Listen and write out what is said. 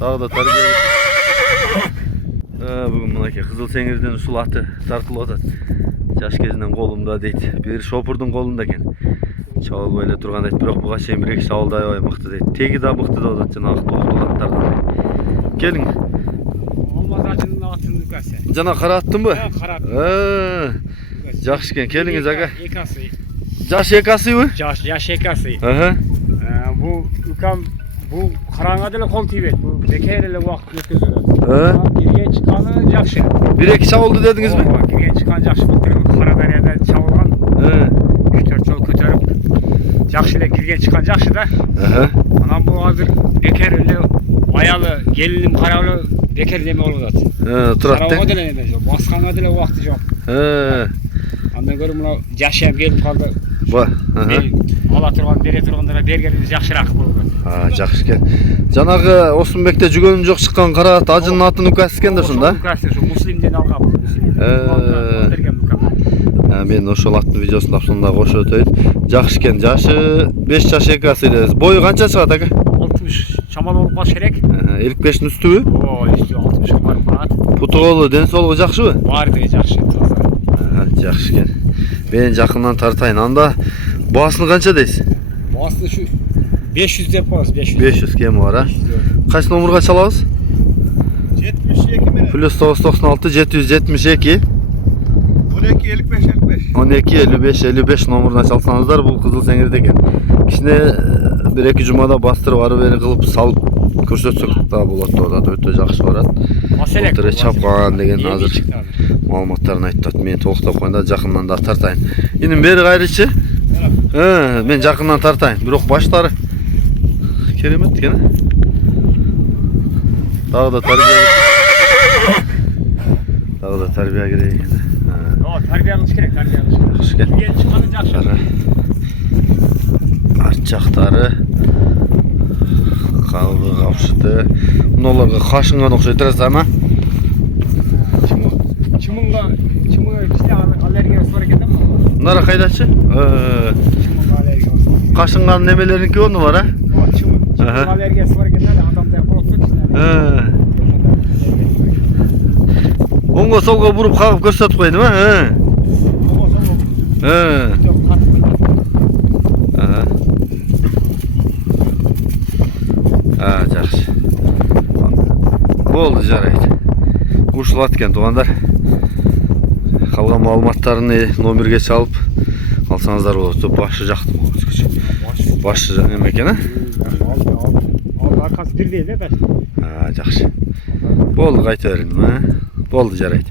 Dağda tarbiye. Bugün mınaki Kızıl Sengir'den usul atı tartılıp atat. Жаш кезинен колумда дейт. Бир шопурдун колунда экен. Чабыл эле турган дейт, бирок буга чейин бир эки чабылдай аябай мыкты дейт. Теги да мыкты деп атат жанагы токтуу аттардан дейт. Келиң. Алмаз ачынын атын үкасы. Жана кара аттынбы? Кара. Жакшы экен. Келиңиз ага. Экасы. Жаш экасыбы? Жаш экасы. Бул үкам бул караңга деле кол тийбейт. Бул бекер эле убакыт өткөзөт. Кирген чыкканы жакшы. Бир эки чабылды дедиңизби? Кирген чыккан жакшы. Кара дарыяда чабылган. 3-4 жол көтөрүп жакшы эле кирген чыккан жакшы да. Анан бул азыр бекер эле аялы келиним карабы бекер неме болуп атат. Турат да. Карабга деле неме жок. Басканга деле убакыты жок. Андан көрө мына жашам келип калды. Ала турган, бере тургандара бергенибиз жакшыраак болду. Жакшы экен. Жанагы Осмонбекте жүгөнү жок чыккан кара ажынын атын үкасы экен да ошондо. Үкасы ошо муслимден алган. Мен ошол аттын видеосун тапсамда кошуп өтөйт. Жакшы экен. Жашы 5 жаш экасы эле. Бою канча чыгат ака? 60 чамал болуп калыш керек. 55-тин үстүбү? Үстү 60 барып барат. Путу колу, ден соолугу жакшыбы? Баардыгы жакшы. Жакшы экен. Мен жакындан тартайын. Анда баасыны канча дейсиз? Баасы şu 500 деп коебуз, 500. 500 кеми бар, а? Кайсы номерге чалабыз? 72 менен. +996 772 12 55 55. 12 55 55 номерuna çalsanızlar bu Kızıl Sengir'de eкен. Kişine bir iki cumada bastırıp arı beri kılıp salıp көрсөтсөк да болот да өтө жакшы барат. Отуре чапкан деген азыр маалыматтарын айтып атат. Мен толуктап койгонда жакындан да тартайын. Иним бери кайрычы? Мен жакындан тартайын. Бирок баштары керемет экен. Дагы да тарбия керек экен. Tarbiya kılış gerek, tarbiya kılış gerek. Gel çıkanı jakşı. Арт жактары калды капшыты. Мунуларга кашынган окшойт раз ама. Чымынга кичине аллергиясы бар экен да. Мунара кайдачы? Кашынган немелеринки ону бар, а? Чымын аллергиясы бар экен да, адамда корксо кичине. Оңго солго буруп кагып көрсөтүп койдум, жакшы. Болду, жарайт. Ушулат экен туугандар. Калган маалыматтарын номерге чалып алсаңыздар болот. Башы жакты болот. Башы неме экен, а? Аркасы бирдей эле да. Жакшы. Болду, кайта бердим, Болду, жарайт.